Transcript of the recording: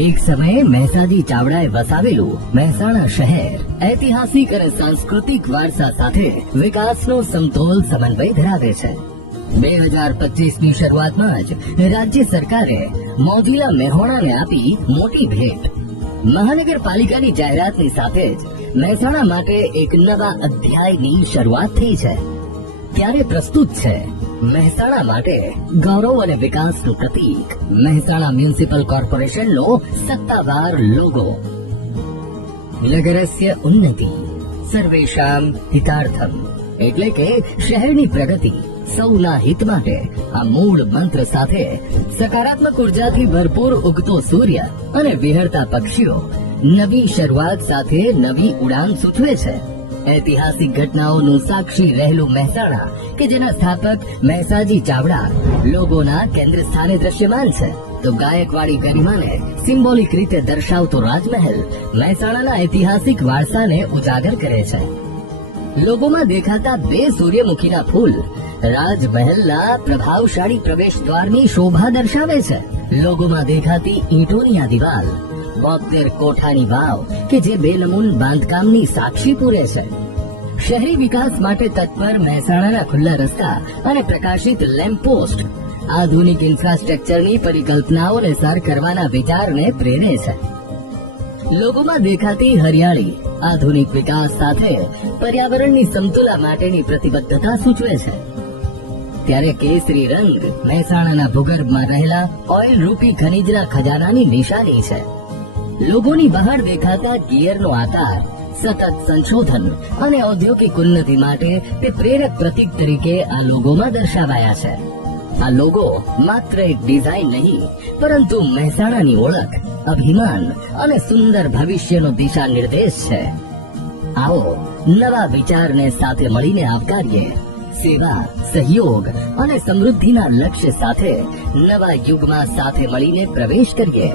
એક સમયે મહેસાજી ચાવડાએ વસાવેલું મહેસાણા શહેર ઐતિહાસિક અને સાંસ્કૃતિક વારસા સાથે વિકાસનો સમતોલ સમન્વય ધરાવે છે. 2025ની શરૂઆતમાં જ રાજ્ય સરકારે મોજીલા મેહોણાને આપી મોટી ભેટ. મહાનગરપાલિકાની જાહેરાતની સાથે જ મહેસાણા માટે એક નવા અધ્યાયની શરૂઆત થઈ છે. ત્યારે પ્રસ્તુત છે મહેસાણા માટે ગૌરવ અને વિકાસનું પ્રતીક મહેસાણા મ્યુનિસિપલ કોર્પોરેશનનો સત્તાવાર લોગો. નગરસ્ય ઉન્નતિ સર્વેષામ હિતાર્થમ, એટલે કે શહેરની પ્રગતિ સૌના હિત માટે. આ મૂળ મંત્ર સાથે સકારાત્મક ઉર્જાથી ભરપૂર ઉગતો સૂર્ય અને વિહરતા પક્ષીઓ નવી શરૂઆત સાથે નવી ઉડાન સૂચવે છે. ઐતિહાસિક ઘટનાઓનું સાક્ષી રહેલું મહેસાણા કે જેના સ્થાપક મહેસાજી ચાવડા લોગોના કેન્દ્ર સ્થાને દ્રશ્યમાન છે, તો ગાયકવાડી ગરિમાને સિમ્બોલિક રીતે દર્શાવતો રાજમહેલ મહેસાણાના ઐતિહાસિક વારસાને ઉજાગર કરે છે. લોગોમાં દેખાતા 2 સૂર્યમુખીના ફૂલ રાજમહેલના પ્રભાવશાળી પ્રવેશ દ્વારની શોભા દર્શાવે છે. લોગોમાં દેખાતી ઈંટોની આ દિવાલ 72 કોઠાની વાવ કે જે બેનમૂન બાંધકામની સાક્ષી પૂરે છે. શહેરી વિકાસ માટે તત્પર મહેસાણાના ખુલ્લા રસ્તા અને પ્રકાશિત લેમ્પ પોસ્ટ આધુનિક ઇન્ફ્રાસ્ટ્રક્ચરની પરિકલ્પનાઓને સર કરવાના વિચારને પ્રેરે છે. લોગોમાં દેખાતી હરિયાળી આધુનિક વિકાસ સાથે પર્યાવરણની સમતુલા માટેની પ્રતિબદ્ધતા સૂચવે છે. ત્યારે કેસરી રંગ મહેસાણાના ભૂગર્ભમાં રહેલા ઓઇલ રૂપી ખનીજના ખજાનાની નિશાની છે. લોગોની બહાર દેખાતા ગિયરનો આકાર સતત સંશોધન અને ઔદ્યોગિક ઉન્નતિ માટે તે પ્રેરક પ્રતીક તરીકે આ લોગોમાં દર્શાવાયા છે. આ લોગો માત્ર એક ડિઝાઇન નહીં, પરંતુ મહેસાણાની ઓળખ, અભિમાન અને સુંદર ભવિષ્યનો દિશા નિર્દેશ છે. આવો નવા વિચારને સાથે મળીને આવકારીએ. સેવા, સહયોગ અને સમૃદ્ધિના લક્ષ્ય સાથે નવા યુગમાં સાથે મળીને પ્રવેશ કરીએ.